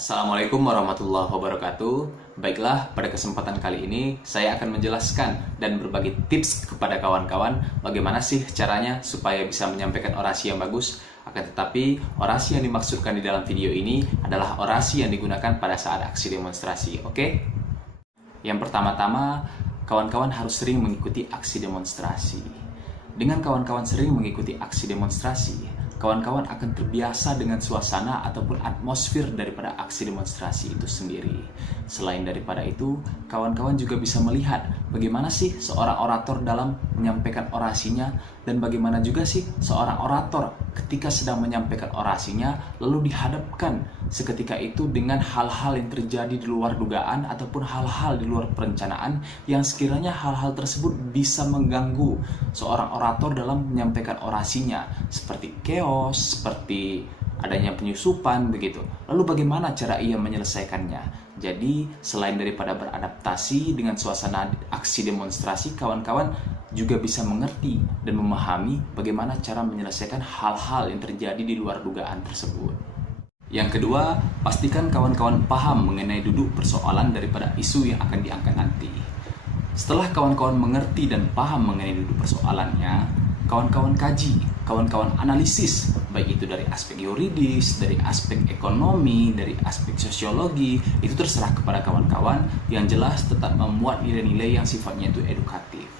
Assalamualaikum warahmatullahi wabarakatuh. Baiklah, pada kesempatan kali ini saya akan menjelaskan dan berbagi tips kepada kawan-kawan bagaimana sih caranya supaya bisa menyampaikan orasi yang bagus. Akan tetapi, orasi yang dimaksudkan di dalam video ini adalah orasi yang digunakan pada saat aksi demonstrasi, oke? Yang pertama-tama, kawan-kawan harus sering mengikuti aksi demonstrasi. Dengan kawan-kawan sering mengikuti aksi demonstrasi, kawan-kawan akan terbiasa dengan suasana ataupun atmosfer daripada aksi demonstrasi itu sendiri. Selain daripada itu, kawan-kawan juga bisa melihat bagaimana sih seorang orator dalam menyampaikan orasinya dan bagaimana juga sih seorang orator ketika sedang menyampaikan orasinya lalu dihadapkan seketika itu dengan hal-hal yang terjadi di luar dugaan ataupun hal-hal di luar perencanaan yang sekiranya hal-hal tersebut bisa mengganggu seorang orator dalam menyampaikan orasinya, seperti chaos, seperti adanya penyusupan begitu. Lalu bagaimana cara ia menyelesaikannya? Jadi selain daripada beradaptasi dengan suasana aksi demonstrasi, kawan-kawan juga bisa mengerti dan memahami bagaimana cara menyelesaikan hal-hal yang terjadi di luar dugaan tersebut. Yang kedua, pastikan kawan-kawan paham mengenai duduk persoalan daripada isu yang akan diangkat nanti. Setelah kawan-kawan mengerti dan paham mengenai duduk persoalannya, kawan-kawan kaji, kawan-kawan analisis, baik itu dari aspek yuridis, dari aspek ekonomi, dari aspek sosiologi, itu terserah kepada kawan-kawan, yang jelas tetap memuat nilai-nilai yang sifatnya itu edukatif.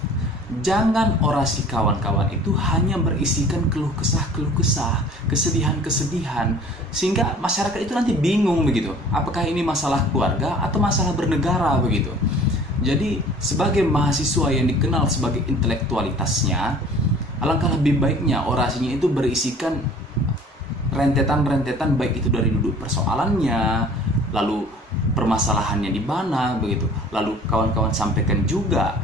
Jangan orasi kawan-kawan itu hanya berisikan keluh kesah, kesedihan-kesedihan, sehingga masyarakat itu nanti bingung begitu, apakah ini masalah keluarga atau masalah bernegara begitu. Jadi sebagai mahasiswa yang dikenal sebagai intelektualitasnya, alangkah lebih baiknya orasinya itu berisikan rentetan-rentetan, baik itu dari duduk persoalannya, lalu permasalahannya di mana begitu, lalu kawan-kawan sampaikan juga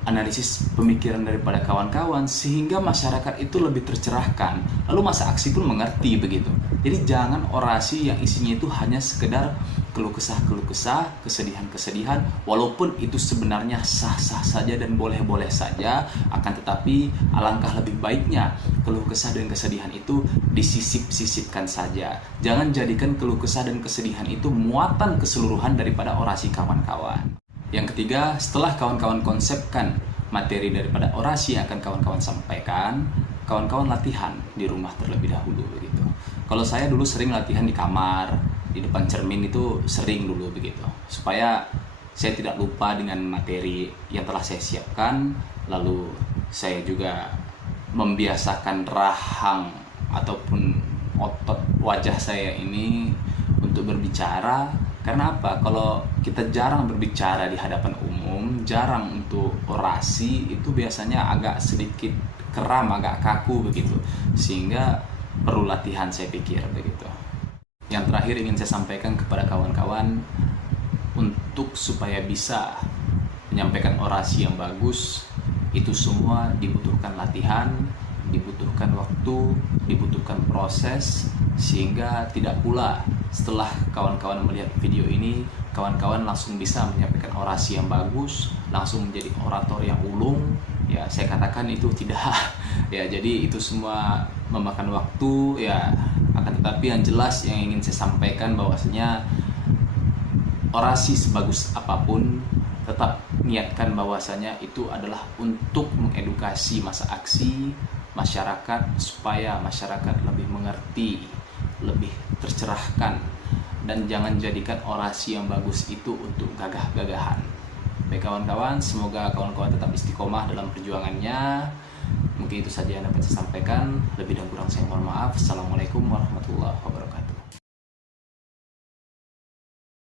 analisis pemikiran daripada kawan-kawan sehingga masyarakat itu lebih tercerahkan, lalu masa aksi pun mengerti begitu. Jadi jangan orasi yang isinya itu hanya sekedar keluh kesah, kesedihan-kesedihan, walaupun itu sebenarnya sah-sah saja dan boleh-boleh saja, akan tetapi alangkah lebih baiknya keluh kesah dan kesedihan itu disisip-sisipkan saja. Jangan jadikan keluh kesah dan kesedihan itu muatan keseluruhan daripada orasi kawan-kawan. Yang ketiga, setelah kawan-kawan konsepkan materi daripada orasi yang akan kawan-kawan sampaikan, kawan-kawan latihan di rumah terlebih dahulu begitu. Kalau saya dulu sering latihan di kamar, di depan cermin itu sering dulu begitu, supaya saya tidak lupa dengan materi yang telah saya siapkan. Lalu saya juga membiasakan rahang ataupun otot wajah saya ini untuk berbicara. Karena apa? Kalau kita jarang berbicara di hadapan umum, jarang untuk orasi, itu biasanya agak sedikit keram, agak kaku begitu. Sehingga perlu latihan, saya pikir begitu. Yang terakhir ingin saya sampaikan kepada kawan-kawan, untuk supaya bisa menyampaikan orasi yang bagus, itu semua dibutuhkan latihan, dibutuhkan waktu, dibutuhkan proses, sehingga tidak pula setelah kawan-kawan melihat video ini, kawan-kawan langsung bisa menyampaikan orasi yang bagus, langsung menjadi orator yang ulung. Ya, saya katakan itu tidak. Ya, jadi itu semua memakan waktu, ya. Akan tetapi yang jelas yang ingin saya sampaikan bahwasanya orasi sebagus apapun, tetap niatkan bahwasanya itu adalah untuk mengedukasi masa aksi masyarakat supaya masyarakat lebih mengerti, lebih tercerahkan, dan jangan jadikan orasi yang bagus itu untuk gagah-gagahan. Baik kawan-kawan, semoga kawan-kawan tetap istiqomah dalam perjuangannya. Mungkin itu saja yang dapat saya sampaikan. Lebih dan kurang saya mohon maaf. Assalamualaikum warahmatullahi wabarakatuh.